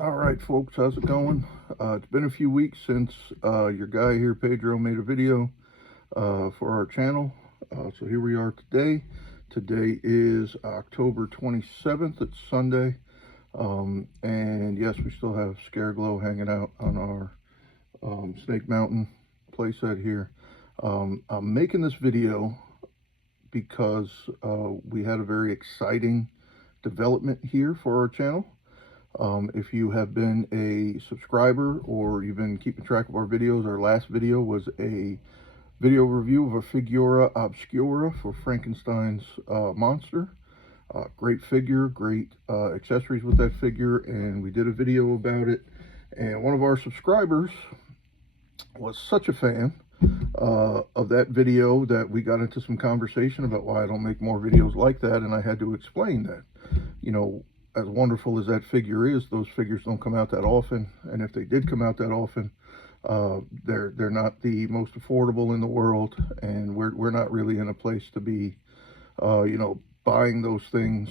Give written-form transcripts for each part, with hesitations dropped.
All right, folks, how's it going? It's been a few weeks since your guy here, Pedro, made a video for our channel. So here we are today. Today is October 27th. It's Sunday. And yes, we still have Scareglow hanging out on our Snake Mountain playset here. I'm making this video because we had a very exciting development here for our channel. If you have been a subscriber or you've been keeping track of our videos, our last video was a video review of a Figura Obscura for Frankenstein's monster. Great figure, great accessories with that figure, and we did a video about it. And one of our subscribers was such a fan of that video that we got into some conversation about why I don't make more videos like that, and I had to explain that, you know, as wonderful as that figure is, those figures don't come out that often, and if they did come out that often, they're not the most affordable in the world, and we're not really in a place to be, you know, buying those things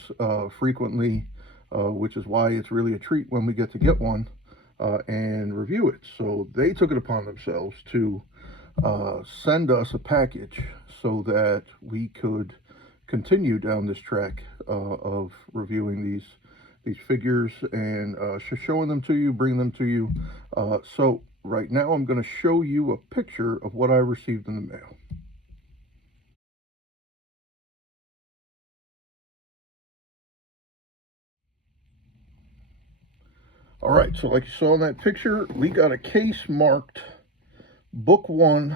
frequently, which is why it's really a treat when we get to get one and review it. So they took it upon themselves to send us a package so that we could continue down this track of reviewing these figures and showing them to you, bringing them to you. So right now I'm going to show you a picture of what I received in the mail. All right, so like you saw in that picture, we got a case marked Book 1,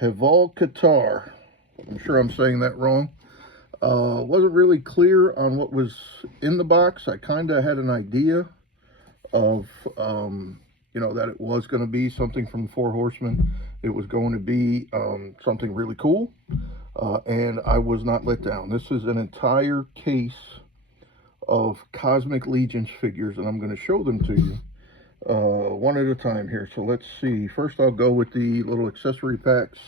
Heval Qatar. I'm sure I'm saying that wrong. Wasn't really clear on what was in the box. I kind of had an idea of, you know, that it was going to be something from Four Horsemen. It was going to be something really cool, and I was not let down. This is an entire case of Cosmic Legions figures, and I'm going to show them to you one at a time here. So let's see. First, I'll go with the little accessory packs.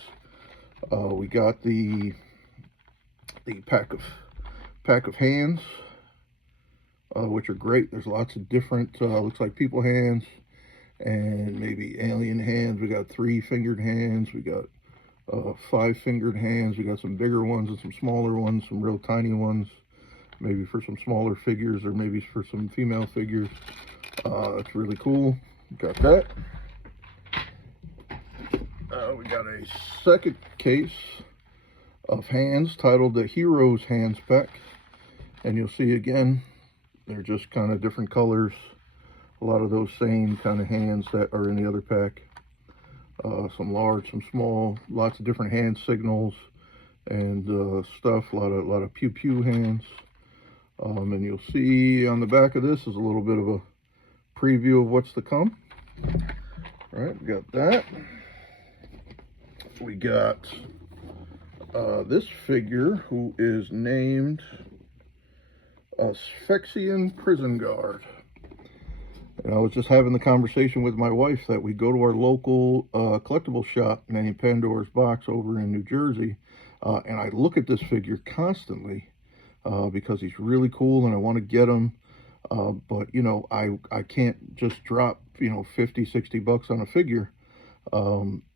We got the pack of hands, which are great. There's lots of different, looks like people hands and maybe alien hands. We got 3-fingered hands. We got 5-fingered hands. We got some bigger ones and some smaller ones, some real tiny ones, maybe for some smaller figures or maybe for some female figures. It's really cool. Got that. We got a second case of hands titled the Heroes Hands Pack, and you'll see again they're just kind of different colors, a lot of those same kind of hands that are in the other pack, some large, some small, lots of different hand signals and stuff, a lot of pew pew hands, and you'll see on the back of this is a little bit of a preview of what's to come. All right, we got that. We got this figure who is named Asphyxian Prison Guard. And I was just having the conversation with my wife that we go to our local collectible shop named Pandora's Box over in New Jersey, and I look at this figure constantly because he's really cool and I want to get him, but you know, I can't just drop, you know, 50, 60 bucks on a figure.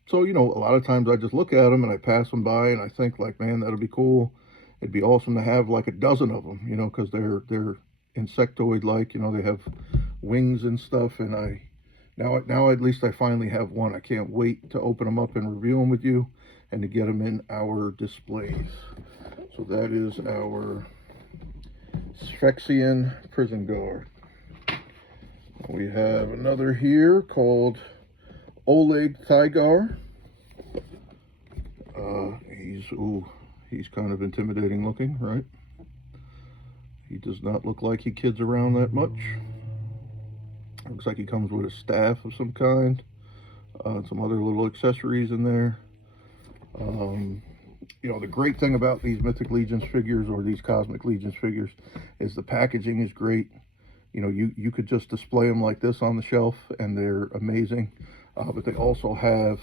So, you know, a lot of times I just look at them and I pass them by and I think like, man, that'll be cool. It'd be awesome to have like a dozen of them, you know, because they're insectoid-like, you know, they have wings and stuff. And now at least I finally have one. I can't wait to open them up and review them with you and to get them in our displays. So that is our Asphyxian Prison Guard. We have another here called Oleg Thygar. He's kind of intimidating looking, right? He does not look like he kids around that much. Looks like he comes with a staff of some kind. Some other little accessories in there. You know, the great thing about these Mythic Legions figures, or these Cosmic Legions figures, is the packaging is great. You know, you could just display them like this on the shelf and they're amazing. But they also have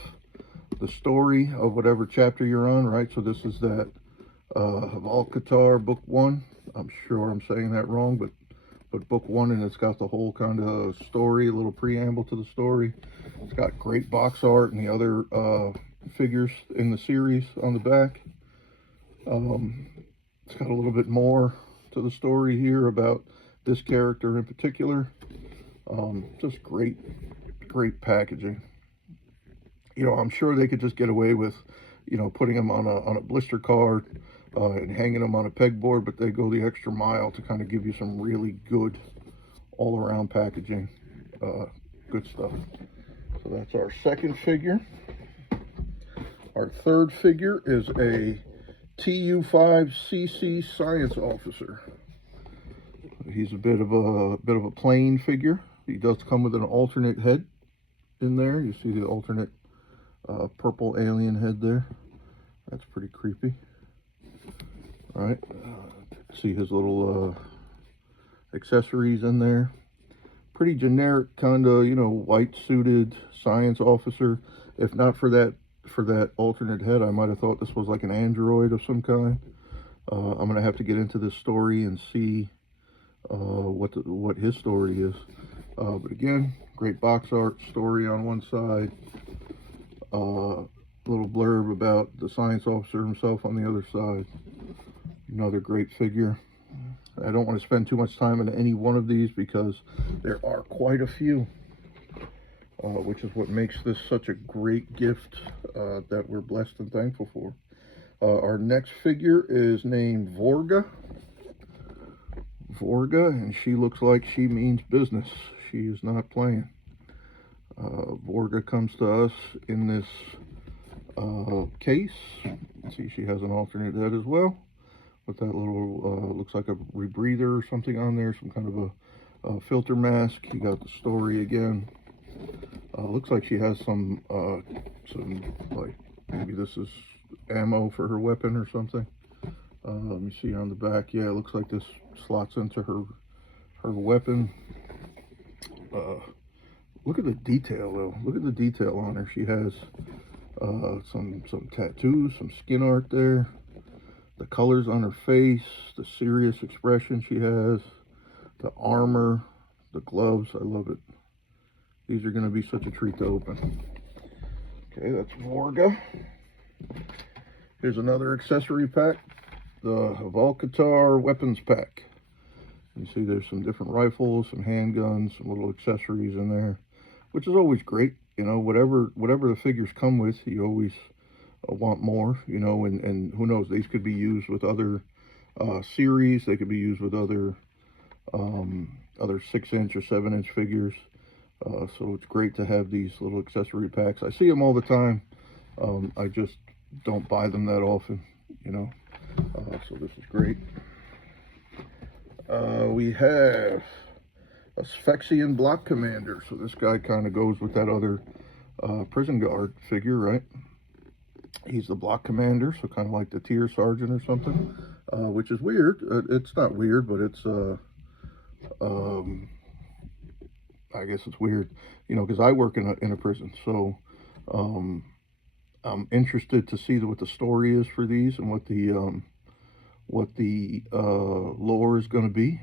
the story of whatever chapter you're on, right? So this is that Valkatar book 1. I'm sure I'm saying that wrong, but book 1, and it's got the whole kind of story, a little preamble to the story. It's got great box art and the other figures in the series on the back. It's got a little bit more to the story here about this character in particular. Just great packaging. You know, I'm sure they could just get away with, you know, putting them on a blister card and hanging them on a pegboard, but they go the extra mile to kind of give you some really good all-around packaging. Good stuff. So that's our second figure. Our third figure is a TU5CC Science Officer. He's a bit of a plain figure. He does come with an alternate head in there. You see the alternate purple alien head there. That's pretty creepy. All right, see his little accessories in there. Pretty generic kind of, you know, white suited science officer. If not for that alternate head, I might have thought this was like an android of some kind. I'm gonna have to get into this story and see what his story is. But again, great box art, story on one side, little blurb about the science officer himself on the other side. Another great figure. I don't want to spend too much time on any one of these because there are quite a few, which is what makes this such a great gift that we're blessed and thankful for. Our next figure is named Vorga. Vorga, and she looks like she means business. She is not playing. Vorga comes to us in this case. See, she has an alternate head as well, with that little looks like a rebreather or something on there, some kind of a filter mask. You got the story again. Looks like she has some like, maybe this is ammo for her weapon or something. Let me see on the back. Yeah, it looks like this slots into her weapon. Look at the detail though. Look at the detail on her. She has some tattoos, some skin art there. The colors on her face, the serious expression she has, the armor, the gloves. I love it. These are going to be such a treat to open. Okay, that's Vorga. Here's another accessory pack, the Valkatar weapons pack. You see there's some different rifles, some handguns, some little accessories in there, which is always great. You know, whatever the figures come with, you always want more, you know, and who knows, these could be used with other series. They could be used with other 6-inch or 7-inch figures. So it's great to have these little accessory packs. I see them all the time. I just don't buy them that often, you know. So this is great. We have a Sphexian Block Commander. So this guy kind of goes with that other prison guard figure, right? He's the block commander, so kind of like the tier sergeant or something, which is weird. It's not weird, but it's I guess it's weird, you know, because I work in a prison, so I'm interested to see what the story is for these and what the lore is going to be.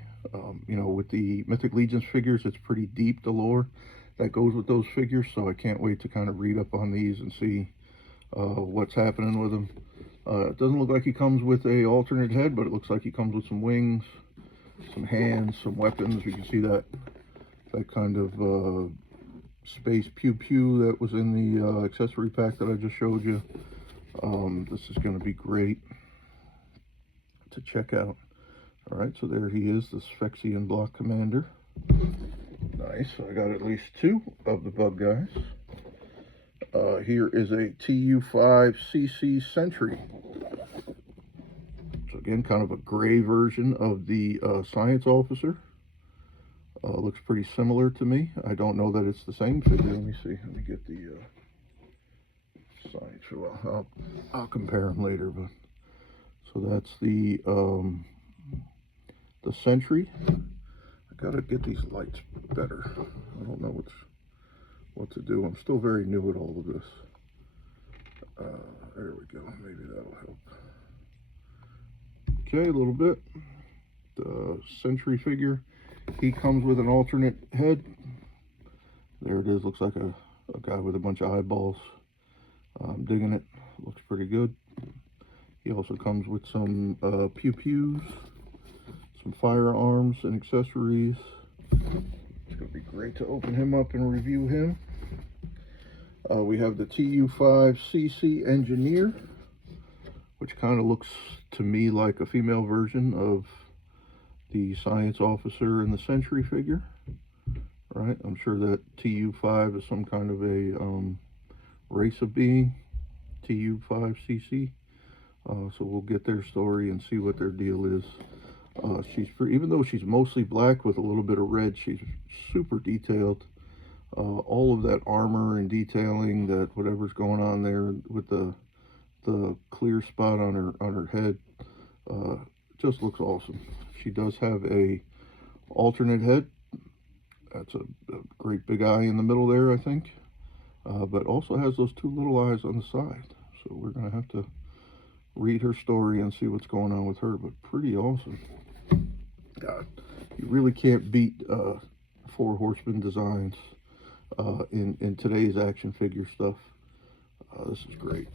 You know, with the Mythic Legions figures, it's pretty deep, the lore that goes with those figures, so I can't wait to kind of read up on these and see what's happening with him. It doesn't look like he comes with a alternate head, but it looks like he comes with some wings, some hands, some weapons. You can see that kind of space pew that was in the accessory pack that I just showed you. This is going to be great to check out. All right, so there he is, the Sphexian Block Commander. Nice. So I got at least 2 of the bug guys. Here is a TU5CC Sentry. So again, kind of a gray version of the Science Officer. Looks pretty similar to me. I don't know that it's the same figure. Let me see. Let me get the Science. Well, I'll compare them later. But so that's the Sentry. I gotta get these lights better. I don't know what to do. I'm still very new at all of this. There we go. Maybe that'll help. Okay, a little bit. The Sentry figure. He comes with an alternate head. There it is. Looks like a guy with a bunch of eyeballs. I'm digging it. Looks pretty good. He also comes with some pew-pews, some firearms and accessories. It's going to be great to open him up and review him. We have the TU5CC Engineer, which kind of looks to me like a female version of the Science Officer and the Sentry figure. Right? I'm sure that TU5 is some kind of a race of being, TU5CC. So we'll get their story and see what their deal is. Even though she's mostly black with a little bit of red, she's super detailed. All of that armor and detailing, that whatever's going on there with the clear spot on her head, just looks awesome. She does have a alternate head. That's a great big eye in the middle there, I think. But also has those two little eyes on the side. So we're going to have to read her story and see what's going on with her. But pretty awesome. God, you really can't beat 4 Horsemen designs in today's action figure stuff. This is great.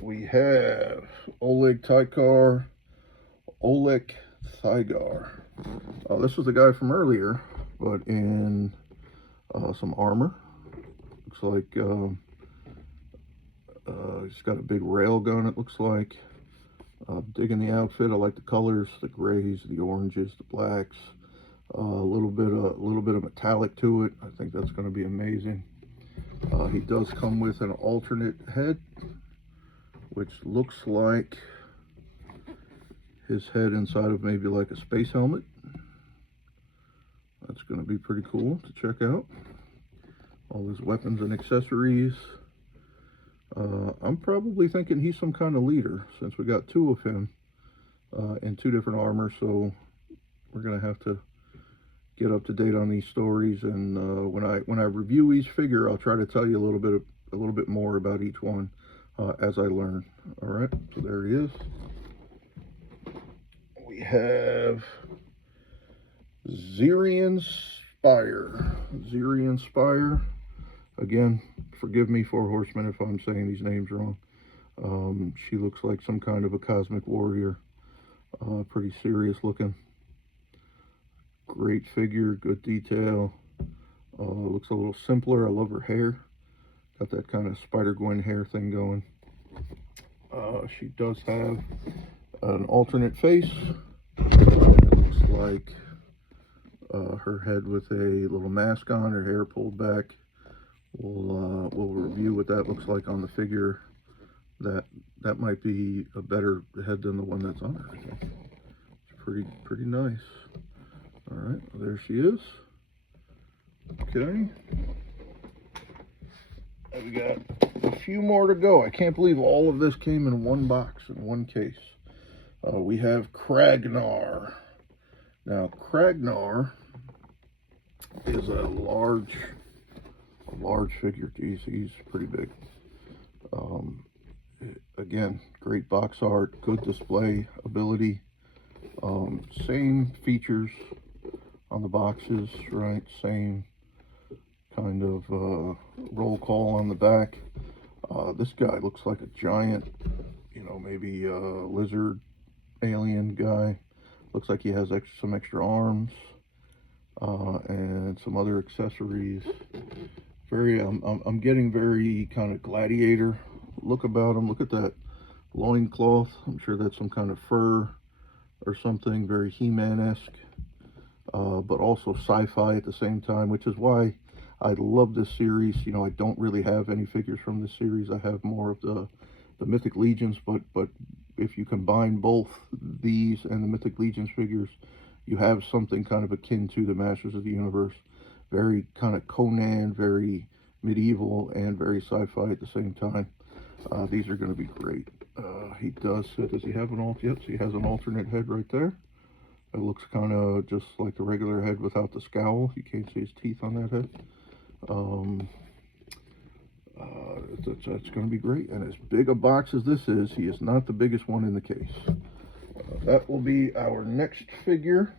We have Oleg Tykar, Oleg Thygar. This was the guy from earlier, but in some armor. Looks like he's got a big rail gun, it looks like. Digging the outfit. I like the colors, the grays, the oranges, the blacks. A little bit of metallic to it. I think that's going to be amazing. He does come with an alternate head, which looks like his head inside of maybe like a space helmet. That's going to be pretty cool to check out. All his weapons and accessories. I'm probably thinking he's some kind of leader, since we got 2 of him in 2 different armor. So we're going to have to get up to date on these stories, and when I review each figure, I'll try to tell you a little bit more about each one as I learn. All right, so there he is. We have Zirian Spire. Zirian Spire. Again, forgive me, 4 Horsemen, if I'm saying these names wrong. She looks like some kind of a cosmic warrior. Pretty serious looking. Great figure, good detail. Looks a little simpler. I love her hair. Got that kind of Spider-Gwen hair thing going. She does have an alternate face. It looks like her head with a little mask on, her hair pulled back. We'll review what that looks like on the figure. That might be a better head than the one that's on her, I think. It's pretty nice. All right, well, there she is. Okay. We got a few more to go. I can't believe all of this came in one box, in one case. We have Kragnar. Now, Kragnar is a large figure. Geez, he's pretty big. Again, great box art, good display ability. Same features on the boxes, right? Same kind of roll call on the back. This guy looks like a giant, maybe lizard alien guy. Looks like he has some extra arms and some other accessories. I'm getting very kind of gladiator look about him. Look at that loincloth. I'm sure that's some kind of fur or something, very He-Man-esque, but also sci-fi at the same time, which is why I love this series. You know, I don't really have any figures from this series. I have more of the Mythic Legions, but if you combine both these and the Mythic Legions figures, you have something kind of akin to the Masters of the Universe. Very kind of Conan, very medieval, and very sci-fi at the same time. These are going to be great. He does he have an alt? Yep, so he has an alternate head right there. It looks kind of just like the regular head without the scowl. You can't see his teeth on that head. That's going to be great. And as big a box as this is, he is not the biggest one in the case. That will be our next figure,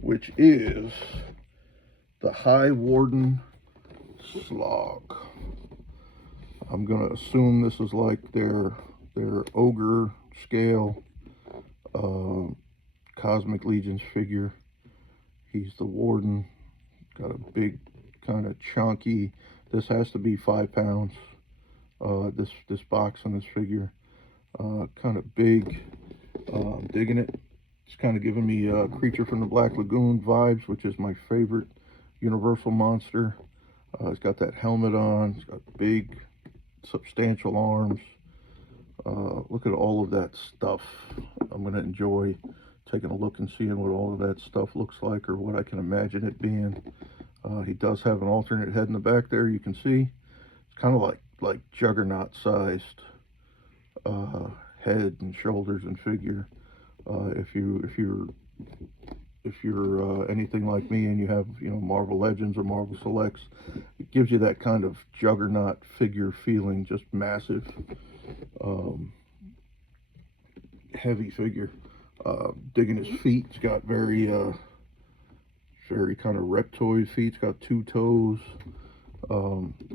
which is the High Warden Slog. I'm going to assume this is like their ogre scale Cosmic Legions figure. He's the Warden. Got a big kind of chunky. This has to be 5 pounds. This box on this figure, kind of big. I'm digging it. It's kind of giving me Creature from the Black Lagoon vibes, which is my favorite Universal monster. It's got that helmet on. It's got big, substantial arms. Look at all of that stuff. I'm going to enjoy taking a look and seeing what all of that stuff looks like, or what I can imagine it being. He does have an alternate head in the back there. You can see it's kind of like Juggernaut sized head and shoulders and figure. If you're anything like me and you have, you know, Marvel Legends or Marvel Selects, it gives you that kind of Juggernaut figure feeling. Just massive, heavy figure. Digging his feet. It's got very kind of reptoid feet. It's got 2 toes.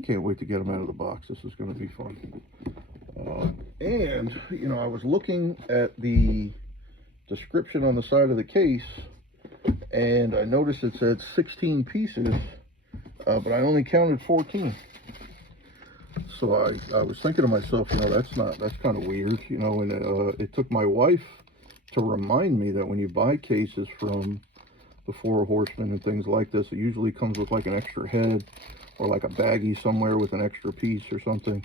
Can't wait to get him out of the box. This is going to be fun. And, you know, I was looking at the description on the side of the case, and I noticed it said 16 pieces, but I only counted 14. So I was thinking to myself, you know, that's kind of weird, you know, and it took my wife to remind me that when you buy cases from the 4 Horsemen and things like this, it usually comes with like an extra head or like a baggie somewhere with an extra piece or something.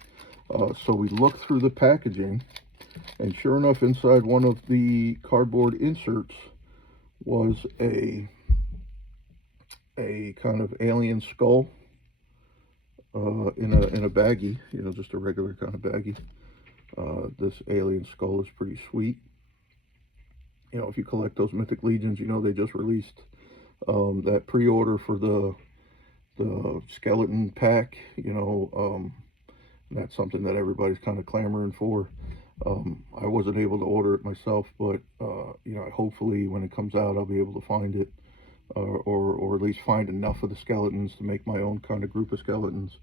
So we looked through the packaging, and sure enough, inside one of the cardboard inserts was a kind of alien skull in a baggie, you know, just a regular kind of baggie. This alien skull is pretty sweet. You know, if you collect those Mythic Legions, you know they just released that pre-order for the skeleton pack, you know, that's something that everybody's kind of clamoring for. I wasn't able to order it myself, but you know, hopefully when it comes out, I'll be able to find it, or at least find enough of the skeletons to make my own kind of group of skeletons.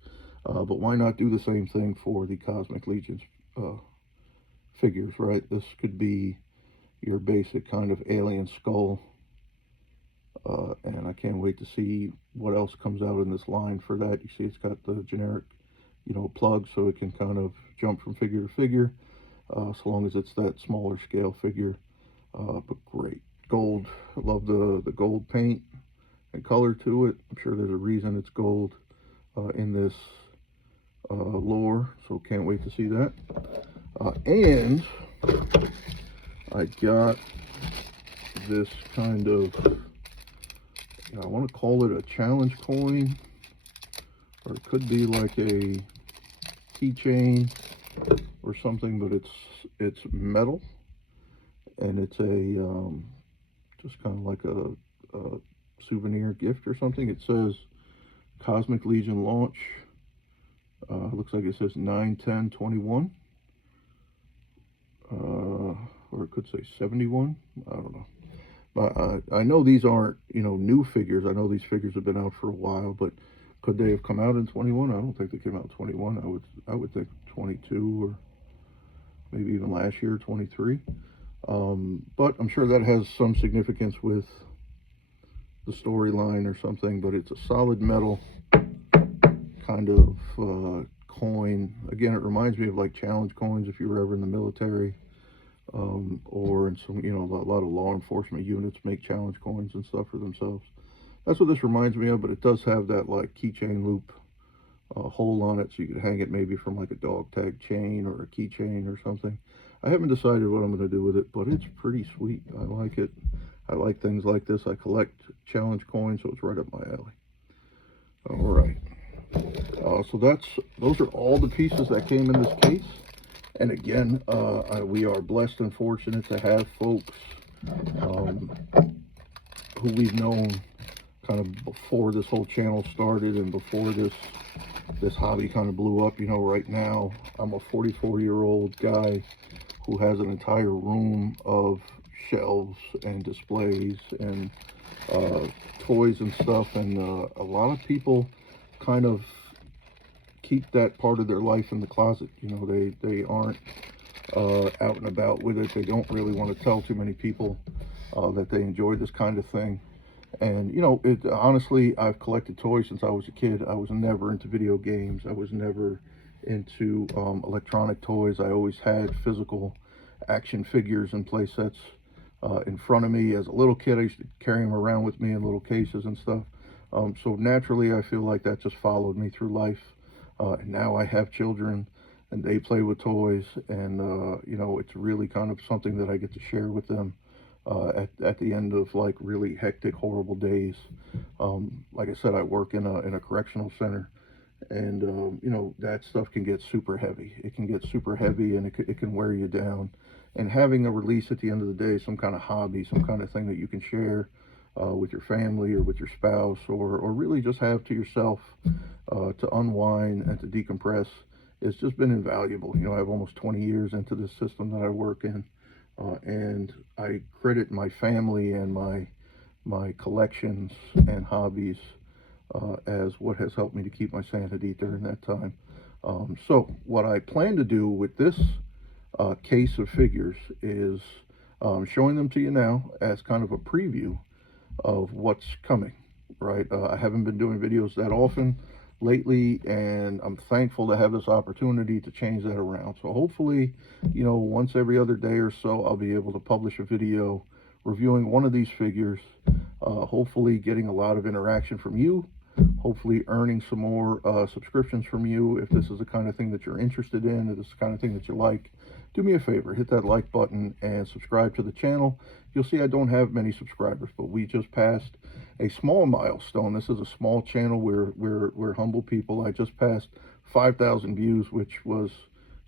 But why not do the same thing for the Cosmic Legions figures, right? This could be your basic kind of alien skull. And I can't wait to see what else comes out in this line for that. You see it's got the generic, you know, plug, so it can kind of jump from figure to figure, so long as it's that smaller scale figure. But great. Gold. I love the gold paint and color to it. I'm sure there's a reason it's gold in this lore, so can't wait to see that. And I got this kind of, you know, I want to call it a challenge coin, or it could be like a keychain or something, but it's metal, and it's a just kind of like a souvenir gift or something. It says Cosmic Legion launch. Looks like it says 9/10/21, or it could say 71. I don't know. But I know these aren't, you know, new figures. I know these figures have been out for a while, but could they have come out in 21? I don't think they came out in 21. I would think 22, or maybe even last year, 23. But I'm sure that has some significance with the storyline or something. But it's a solid metal kind of coin. Again, it reminds me of like challenge coins if you were ever in the military, or in some, you know, a lot of law enforcement units make challenge coins and stuff for themselves. That's what this reminds me of, but it does have that like keychain loop hole on it, so you could hang it maybe from like a dog tag chain or a keychain or something. I haven't decided what I'm going to do with it, but it's pretty sweet. I like it. I like things like this. I collect challenge coins, so it's right up my alley. All right. So those are all the pieces that came in this case. And again, we are blessed and fortunate to have folks um, who we've known kind of before this whole channel started and before this hobby kind of blew up. You know, right now I'm a 44-year-old guy who has an entire room of shelves and displays and toys and stuff, and a lot of people kind of keep that part of their life in the closet. You know, they aren't out and about with it. They don't really want to tell too many people that they enjoy this kind of thing. And you know, honestly, I've collected toys since I was a kid. I was never into video games. I was never into electronic toys. I always had physical action figures and play sets in front of me. As a little kid, I used to carry them around with me in little cases and stuff. So naturally, I feel like that just followed me through life. And now I have children, and they play with toys, and you know, it's really kind of something that I get to share with them at the end of like really hectic, horrible days. Like I said, I work in a correctional center, and you know, that stuff can get super heavy. It can get super heavy, and it can wear you down. And having a release at the end of the day, some kind of hobby, some kind of thing that you can share with your family or with your spouse, or really just have to yourself to unwind and to decompress, it's just been invaluable. You know, I have almost 20 years into this system that I work in, and I credit my family and my collections and hobbies as what has helped me to keep my sanity during that time. So what I plan to do with this case of figures is showing them to you now as kind of a preview of what's coming, right? I haven't been doing videos that often lately, and I'm thankful to have this opportunity to change that around. So hopefully, you know, once every other day or so, I'll be able to publish a video reviewing one of these figures, hopefully getting a lot of interaction from you, hopefully earning some more subscriptions from you. If this is the kind of thing that you're interested in, if this is the kind of thing that you like, do me a favor, hit that like button and subscribe to the channel. You'll see I don't have many subscribers, but we just passed a small milestone. This is a small channel. We're humble people. I just passed 5,000 views, which was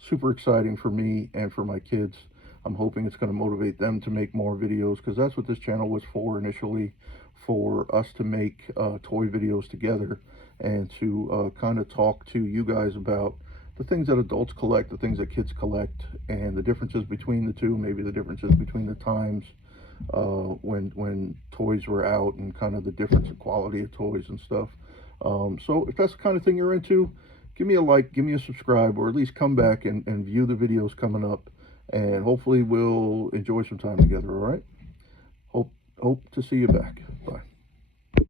super exciting for me and for my kids. I'm hoping it's going to motivate them to make more videos, because that's what this channel was for initially, for us to make toy videos together and to kind of talk to you guys about the things that adults collect, the things that kids collect, and the differences between the two, maybe the differences between the times when toys were out, and kind of the difference in quality of toys and stuff. So if that's the kind of thing you're into, give me a like, give me a subscribe, or at least come back and view the videos coming up, and hopefully we'll enjoy some time together. All right, hope to see you back. Bye.